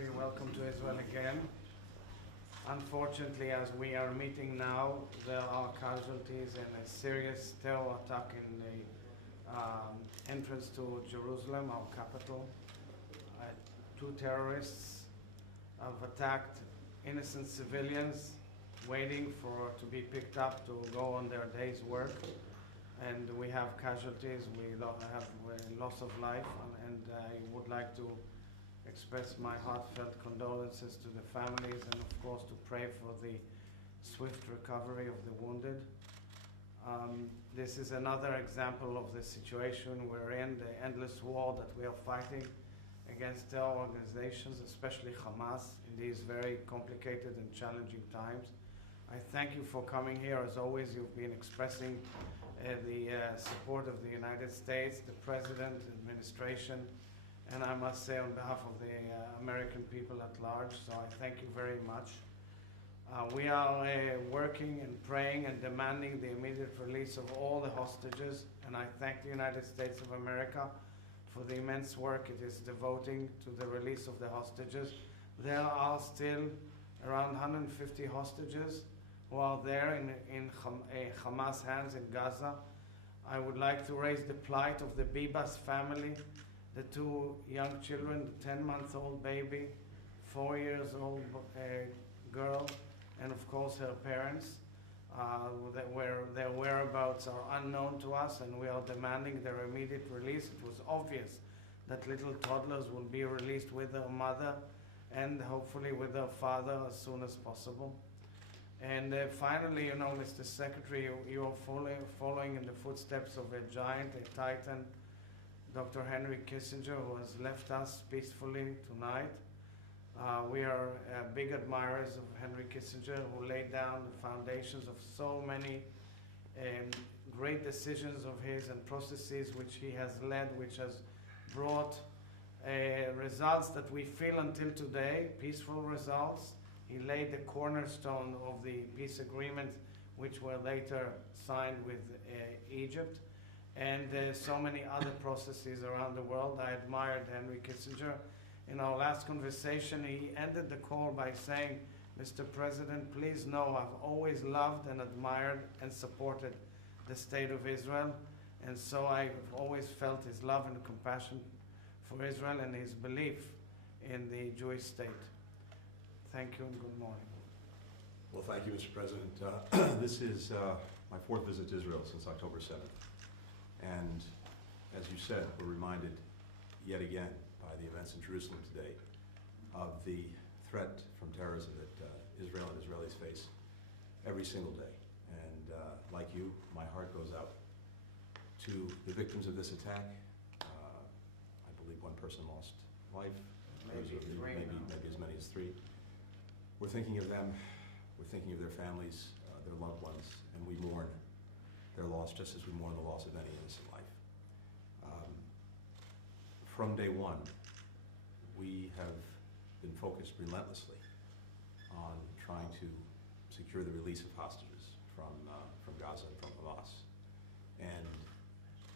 Secretary, welcome to Israel again. Unfortunately, as we are meeting now, there are casualties in a serious terror attack in the entrance to Jerusalem, our capital. Two terrorists have attacked innocent civilians waiting to be picked up to go on their day's work. And we have casualties, we have loss of life, and I would like to express my heartfelt condolences to the families and of course to pray for the swift recovery of the wounded. This is another example of the situation we're in, the endless war that we are fighting against terror organizations, especially Hamas, in these very complicated and challenging times. I thank you for coming here. As always, you've been expressing the support of the United States, the President, administration, and I must say on behalf of the American people at large, so I thank you very much. We are working and praying and demanding the immediate release of all the hostages, and I thank the United States of America for the immense work it is devoting to the release of the hostages. There are still around 150 hostages who are there in Hamas hands in Gaza. I would like to raise the plight of the Bibas family, the two young children, the 10-month-old baby, 4-year-old girl, and of course her parents. Their whereabouts are unknown to us, and we are demanding their immediate release. It was obvious that little toddlers will be released with their mother and hopefully with their father as soon as possible. And finally, you know, Mr. Secretary, you are following in the footsteps of a giant, a titan, Dr. Henry Kissinger, who has left us peacefully tonight. We are big admirers of Henry Kissinger, who laid down the foundations of so many great decisions of his and processes which he has led, which has brought results that we feel until today, peaceful results. He laid the cornerstone of the peace agreement, which were later signed with Egypt, and so many other processes around the world. I admired Henry Kissinger. In our last conversation, he ended the call by saying, "Mr. President, please know I've always loved and admired and supported the state of Israel, and so I've always felt his love and compassion for Israel and his belief in the Jewish state." Thank you and good morning. Well, thank you, Mr. President. This is my 4th visit to Israel since October 7th. And as you said, we're reminded yet again by the events in Jerusalem today of the threat from terrorism that Israel and Israelis face every single day. And like you, my heart goes out to the victims of this attack. I believe one person lost life, maybe as many as 3. We're thinking of them, we're thinking of their families, their loved ones, and we mourn their loss just as we mourn the loss of any innocent life. From day one, we have been focused relentlessly on trying to secure the release of hostages from Gaza and from Hamas. And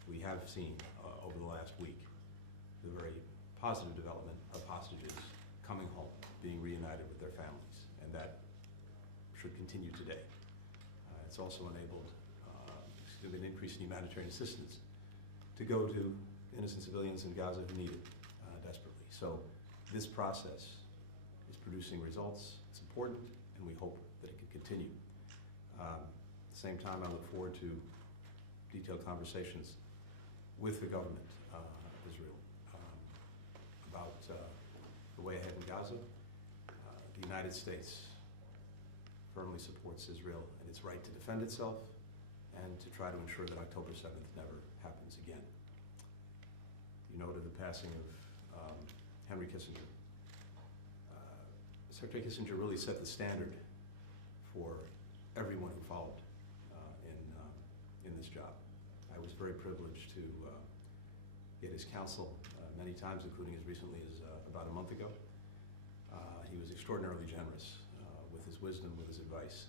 we have seen over the last week the very positive development of hostages coming home, being reunited with their families, and that should continue today. It's also enabled an increase in humanitarian assistance to go to innocent civilians in Gaza who need it desperately. So this process is producing results. It's important, and we hope that it can continue. At the same time, I look forward to detailed conversations with the government of Israel about the way ahead in Gaza. The United States firmly supports Israel and its right to defend itself and to try to ensure that October 7th never happens again. You noted the passing of Henry Kissinger. Secretary Kissinger really set the standard for everyone who followed in this job. I was very privileged to get his counsel many times, including as recently as about a month ago. He was extraordinarily generous with his wisdom, with his advice.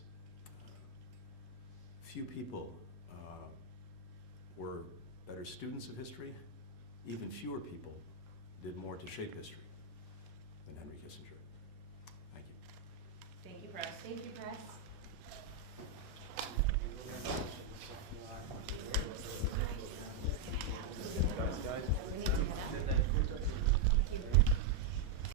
Few people were better students of history. Even fewer people did more to shape history than Henry Kissinger. Thank you. Thank you, Press. Thank you, Press.